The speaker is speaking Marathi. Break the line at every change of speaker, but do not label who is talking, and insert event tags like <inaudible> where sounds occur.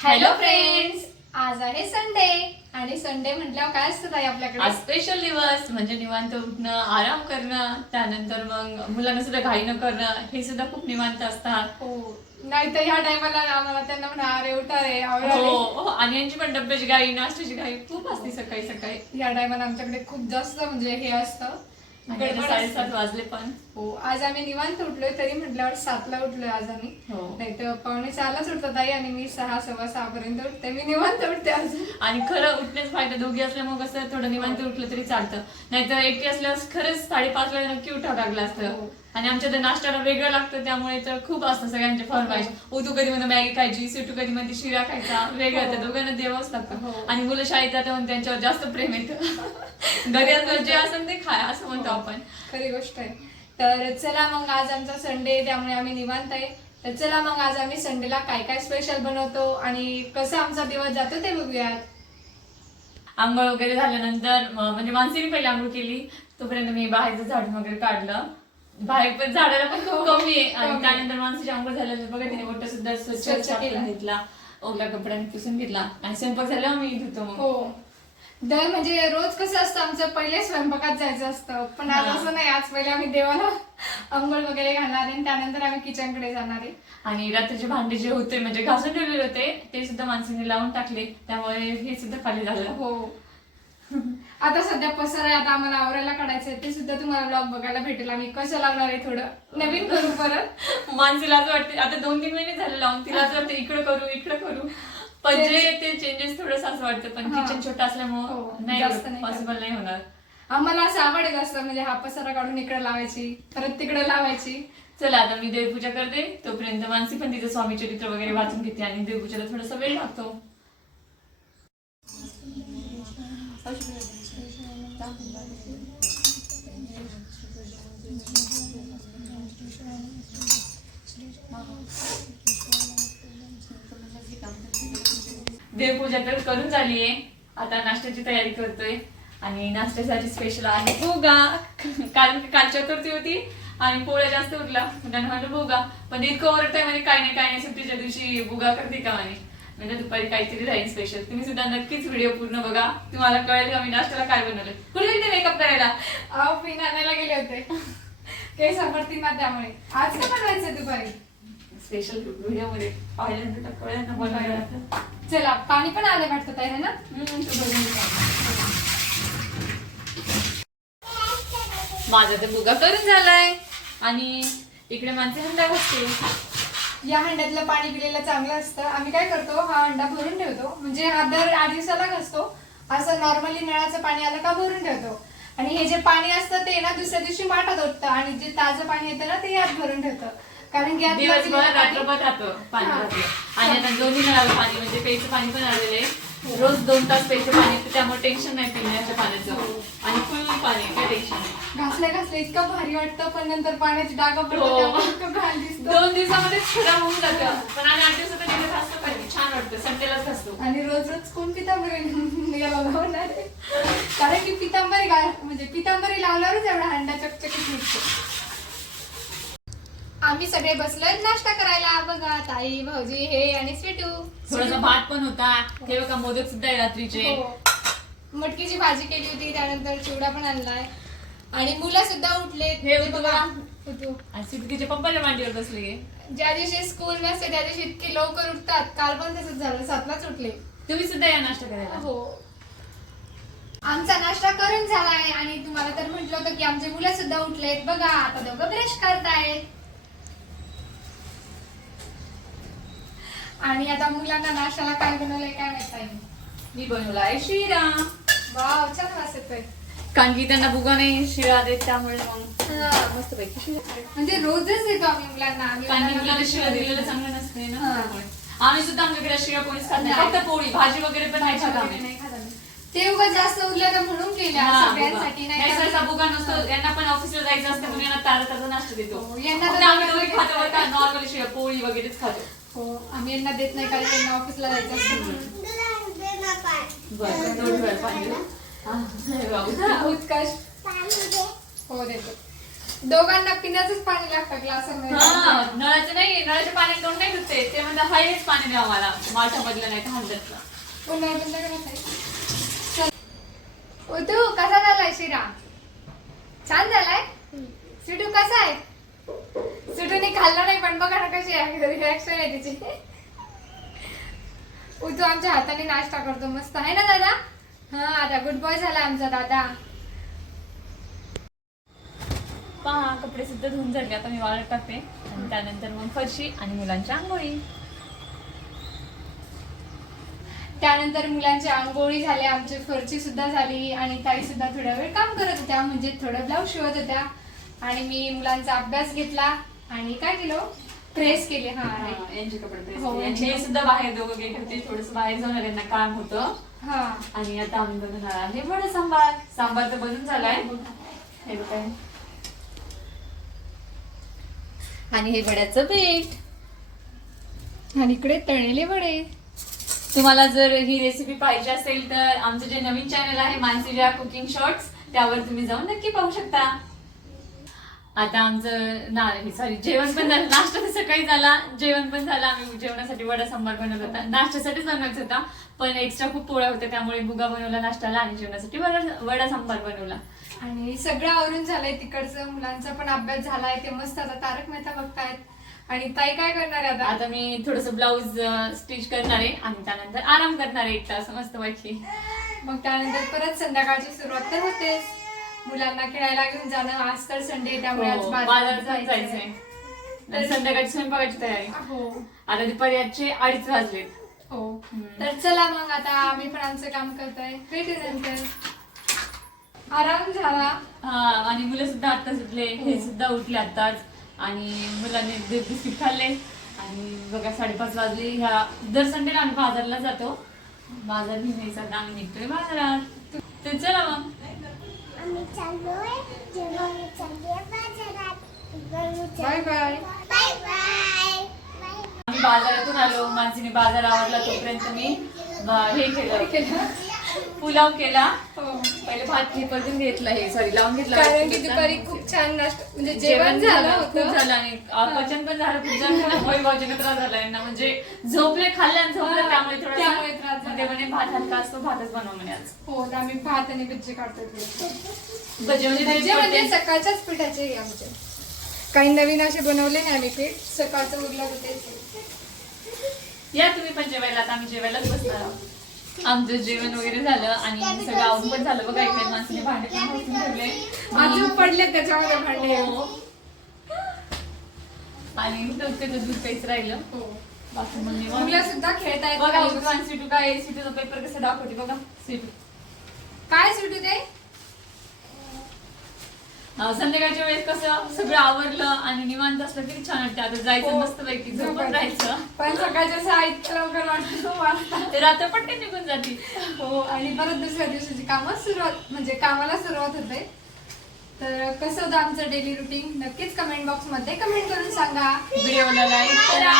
हॅलो फ्रेंड्स आज आहे संडे आणि संडे म्हटल्यावर काय असतं ताई आपल्याकडे?
आज स्पेशल दिवस म्हणजे निवांत उठणं आराम करणं त्यानंतर मग मुलांना सुद्धा घाई न करणं हे सुद्धा खूप निवांत असतात.
हो. नाही तर ह्या टायमाला आम्हाला त्यांना म्हणा अरे उठा रे आवरा.
हो
रे.
हो. आणि यांची पण डब्याची घाई नाश्त्याची घाई खूप असते सकाळी सकाळी.
ह्या टायमाला आमच्याकडे खूप जास्त म्हणजे हे असतं.
आणि आता
गडबड
साडेसात. वाजले पण.
हो आज आम्ही निवांत उठलोय तरी म्हटल्यावर सातला उठलोय आज आम्ही.
हो.
नाही तर पावणे सहालाच उठतात आई आणि मी सहा सव्वा सहा पर्यंत उठते. मी निवांत उठते आज.
आणि खरं उठण्याच फायदा दोघी असल्यामुळे कसं थोडं निवांत उठलं तरी चालतं. नाहीतर एकटी असल्यावर खरंच साडेपाच ला नक्की उठावं लागलं असतं.
हो.
आणि आमच्या तर नाश्त्याला वेगळं लागतं त्यामुळे तर खूप असतं सगळ्यांचे फरमाईश. उतू कधी मध्ये मॅगी खायची सिटू कधी मध्ये शिरा खायचा वेगळं
हो.
तर दोघांना देवाच
हो.
लागतं आणि मुलं शाळेत जातात म्हणून त्यांच्यावर जास्त प्रेम येतं. <laughs> घरी असल्यावर जे असेल ते खाय असं म्हणतो आपण.
खरी गोष्ट आहे. तर चला मग आज आमचा संडे त्यामुळे आम्ही निवांत आहे. तर चला मग आज आम्ही संडेला काय काय स्पेशल बनवतो आणि कसा आमचा दिवस जातो ते बघूयात.
आंघोळ वगैरे झाल्यानंतर म्हणजे मानसीने पहिली आंघोळ केली तोपर्यंत मी बाहेरचं झाडून वगैरे काढलं. बाहेर पण झाडाला पण खूप कमी आहे. आणि त्यानंतर मानसीची आंघोळ झाल्यानंतर बघा तिने मोठं सुद्धा स्वच्छ घेतला ओल्या कपड्याने पुसून घेतला. आणि स्वयंपाक झाल्यावर मी धुतो मग.
हो. दर म्हणजे रोज कसं असतं आमचं पहिले स्वयंपाकात जायचं असतं. पण आज. असं नाही आज पहिले आम्ही देवाला अंघोळ वगैरे घालणार आहे आणि त्यानंतर आम्ही किचनकडे जाणार आहे.
आणि रात्रीचे भांडे जे होते म्हणजे घासून ठेवलेले होते ते सुद्धा माणसाने लावून टाकले. त्यामुळे हे सुद्धा खाली झालं.
हो. आता सध्या पसार आहे आता आम्हाला आवरायला काढायचं आहे ते सुद्धा तुम्हाला ब्लॉग बघायला भेटेल. आम्ही कसं लावणार आहे थोडं? नवीन करू परत? <laughs>
माणसीला असं वाटते आता दोन तीन महिने झाले लावून तिला असं वाटतं इकडे करू इकडे करू. पण जे ते चेंजेस थोडस असं वाटतं पण
हा.
किचन छोटं
हो,
असल्यामुळे नाही
जास्त नाही
पॉसिबल नाही होणार.
आम्हाला असं आवड आहे जास्त म्हणजे हा पसारा काढून इकडे लावायची परत तिकडे लावायची.
चला आता मी देवपूजा करते. तोपर्यंत मानसी पण तिचं स्वामी चरित्र वगैरे वाचून घेते आणि देवपूजेला थोडासा वेळ लागतो. देवपूजा तर करून झालीये. आता नाश्त्याची तयारी करतोय. आणि नाश्त्यासाठी स्पेशल आहे भोगा. कारण की काल चतुर्थी होती आणि पोळ्या जास्त उरला मुलांना म्हणलं भोगा. पण इतकं ओरडताय म्हणजे काय नाही काय नाही सुट्टीच्या दिवशी भोगा करते का म्हणे? म्हणजे दुपारी काहीतरी राहील स्पेशल तुम्ही सुद्धा नक्कीच व्हिडिओ पूर्ण बघा. तुम्हाला कळेल का मी नाश्त्याला काय बनवलं कुठे गेलते मेकअप करायला?
अहो पिन आणायला गेले होते. काही सापडतील ना त्यामुळे. आज काय बनवायचं दुपारी?
स्पेशल व्हिडिओमध्ये पाहिल्यानंतर तर कळेल ना बनवायला
चला पाणी पण आले वाटतं ताई है ना.
माझा तर बुगा करून झालाय. आणि इकडे माणसे हंडा घासते
या हंड्यातलं पाणी पिलेलं चांगलं असतं. आम्ही काय करतो हा हंडा भरून ठेवतो. म्हणजे हा दर आठ दिवसाला घासतो. असं नॉर्मली नळाचं पाणी आलं का भरून ठेवतो. आणि हे जे पाणी असतं ते ना दुसऱ्या दिवशी माठात ओततं. आणि जे ताजं पाणी येतं ना ते यात भरून ठेवतं. कारण की यात
दिवसभर
पाणी-
रात्रभर राहतं पाणी
हा.
राहतं आणि आता दोन्ही नळाला पाणी म्हणजे प्यायचं पाणी पण आलेलं आहे. रोज दोन तास प्यायचं पाणी येतं त्यामुळे टेन्शन नाही पिण्याच्या पाण्याचं. आणि फुल पाणी काय टेन्शन नाही.
घासले घासले इतकं भारी वाटतं पण नंतर पाण्याची डागा
हो.
पडतात त्यामुळे इतकं घाण दिसतं.
दोन दिवसामध्ये खराब होऊन जातं. पण आम्ही आठ दिवसात तिथे घासतो पाहिजे छान वाटतं संडेलाच घासतो
आणि रोज रोज कोण पितांबरी लावणार आहे? कारण की पितांबरी गा- म्हणजे पितांबरी लावल्यावरच एवढा हंडा चकचकीत निघतो. आम्ही सगळे बसलोय नाश्ता करायला. बघा ताई भाऊजी हे आणि स्वीटू.
थोडासा भात पण होता. हे बघा मोदक सुद्धा आहे रात्रीचे.
हो. मटकीची भाजी केली होती त्यानंतर चिवडा पण आणलाय. आणि मुलं सुद्धा उठले
हे का?
उठू.
सिद्धीच्या पप्पाच्या मांडीवर बसली.
ज्या दिवशी स्कूल नसते त्या दिवशी इतके लवकर उठतात. काल पण तसंच झालं. सातलाच उठले.
तुम्ही सुद्धा या नाश्ता करायला.
हो. आमचा नाश्ता करून झालाय. आणि तुम्हाला तर म्हटलं होतं की आमचे मुलं सुद्धा उठलेत. बघा आता दोघं ब्रश करतायत. आणि आता मुलांना नाश्त्याला काय बनवलंय काय माहीत नाही.
मी बनवला आहे शिरा.
वाव छान वास येतोय
कारण की त्यांना बुगा नाही शिरा देत त्यामुळे मग. मस्त पैकी शिरा
म्हणजे रोजच देतो आम्ही मुलांना. आम्ही
कारण की
मुलांना
मुलाला शिरा
देतो.
दिलेलं चांगलं नसते ना.
हा.
त्यामुळे. आम्ही सुद्धा आमच्या घरात शिरा कोणीच खात नाही.
नाही.
फक्त पोळी भाजी वगैरे पण नाही खात आम्ही.
नाही खात आम्ही. ते उगाच जास्त उरलं तर म्हणून केल्या
हा,
सगळ्यांसाठी
बुगा.
नाही
नाही
तर-
सहसा बुगा नसतो. यांना पण ऑफिसला जायचं असतं म्हणून यांना ताजा ताजा नाश्ता देतो.
हो, यांना तर
फक्त आम्ही
दोघी
दोघी खातो बरं का नॉर्मली शिरा पोळी वगैरेच खातो.
हो आम्ही यांना देत नाही कारण यांना ऑफिसला जायचं असतं. म्हणून.
बरं थोडी वेळ पाणी देऊ. हा, हे बाबू.
हा, उत्कर्ष. हो देतो. दोघांना पिण्याचंच पाणी लागतं ग्लास
हा नळाचं नाही नळाच्या पाण्यात दोन नाही धुते ते. म्हणतात हाय हेच पाणी द्या मला माझ्या बदलं नाही तर हलदतलं
पुन्हा बंद कसा झालाय शिरा? छान झालाय? सिटू कसा आहे? सिटूने खाल्ला नाही पण बघा ना कशी आहे. रिॲक्शन आहे तिची. उतू आमच्या हाताने नाश्ता करतो. मस्त आहे ना दादा? हा आता गुड बॉय झाला आमचा दादा.
पहा कपडे सुद्धा धुवून झाले. आता मी वाळत टाकते. आणि त्यानंतर मग फरशी आणि मुलांच्या आंघोळी.
त्यानंतर मुलांची आंघोळी झाली. आमची फरची सुद्धा झाली. आणि ताई सुद्धा थोडा वेळ काम करत होत्या. म्हणजे थोडं ब्लाऊज शिवत होत्या. आणि मी मुलांचा अभ्यास घेतला आणि काय केलं? प्रेस केले हा.
यांचे कपडे press
हो,
केले.
यांचे
आणि हे सुद्धा बाहेर दोघं गेले होते. थोडस बाहेर जाऊन त्यांना काम होतं.
हा.
आणि आता आम्ही बनवणार आहे वड सांबार सांबार तर बनून झालाय. हे बघा. आणि हे वड्याचं पीठ.
आणि इकडे तळलेले वडे.
तुम्हाला जर ही रेसिपी पाहिजे असेल तर आमचं जे नवीन चॅनल आहे मानसिरिया कुकिंग शॉर्ट्स त्यावर तुम्ही जाऊन नक्की पाहू शकता. आता आमचं ना सॉरी जेवण पण झालं. नाश्ता तर सकाळी झाला. जेवण पण झालं. आम्ही जेवणासाठी वडा सांबार बनवला होता. नाश्त्यासाठीच बनवायचा होता. पण एक्स्ट्रा खूप पोळ्या होत्या. त्यामुळे बुगा बनवला नाश्त्याला आणि जेवणासाठी वडा वडा सांबार बनवला.
आणि सगळं आवरून झालंय. तिकडचं मुलांचा पण अभ्यास झालाय. ते मस्त आता तारक मेहता बघतायत. आणि ताई काय करणार आहे आता?
आता मी थोडस ब्लाऊज स्टिच करणार आहे. आणि त्यानंतर आराम करणार आहे. एक तास. मस्त
मग त्यानंतर परत संध्याकाळची सुरुवात तर होतेच. मुलांना खेळायला घेऊन जाणं आज तर संडे त्यामुळे आज
हो,
बाजारात
बाजारात पण
जायचंय.
जायचंय. आणि संध्याकाळची स्वयंपाकाची तयारी.
हो.
आता दुपारी अडीच वाजलेत
हो.
हम्म.
तर चला मग आता आम्ही पण आमचं काम करतोय. भेटू नंतर. आराम झाला.
हा आणि मुलं सुद्धा आता सुटले. हे. सुद्धा उठले आताच आणि मुलांनी दूध बिस्किट खाल्ले. आणि बघा साडेपाच वाजले. ह्या दर संडेला आम्ही बाजारला जातो. बाजार घेण्याचा आम्ही निघतोय बाजारात. तर चला मग.
आम्ही चाललोय. जेव्हा मी चाललोय बाजारात.
बाय बाय
बाय बाय
आम्ही बाजारातून आलो. मानसीने बाजार आवडला तोपर्यंत मी हे केलं. पुलाव केला.
हो.
पहिले भात हे परतून घेतला हे सॉरी लावून घेतला.
कारण की दुपारी खूप छान नाश्ता म्हणजे जेवण झालं
खूप झालं आणि पचन पण झालं खूप झालं वैभवजीने त्रास झाला यांना. म्हणजे झोपले खाल्ले आणि झोपले
हा,
त्यामुळे थोडं ते म्हणे भात हलका असतो भातच बनव म्हणे आज
हो तर आम्ही भात आणि भजी काढतोय
भजे म्हणजे
भजी म्हणजे. सकाळच्याच पिठाचे आमचे. काही नवीन असे बनवले नाही आम्ही पीठ. सकाळचं उरलं होते
या तुम्ही पण जेवायला आता आम्ही जेवायलाच बसणार आहोत. आमचं जेवण वगैरे झालं आणि सगळं आवरून पण झालं बघा इकडे माणसाने भांडे पण घासून ठेवले.
अजून पडले त्याच्यामध्ये भांडे.
हो. आणि त्याचं दूध काहीच राहिलं.
हो.
बाकी मग निवांत.
मुलं सुद्धा
बघा उस्मान सीटू काय सीटूचा पेपर कसं दाखवते बघा. सीटू
काय सुटू ते?
अं, संध्याकाळच्या वेळेस कसं सगळं आवरलं आणि निवांत असलं किती छान वाटतं. आता जायचं
हो.
मस्त पैकी झोपून राहायचं.
पण सकाळच्या सहा इतकं लवकर वाटत
ते रात्र पटकन निघून जाते?
हो आणि परत दुसऱ्या दिवसाची कामं सुरुवात म्हणजे कामाला सुरुवात होते. तर कसं होतं आमचं डेली रुटीन नक्कीच कमेंट बॉक्समध्ये कमेंट करून सांगा.
व्हिडिओला लाईक करा.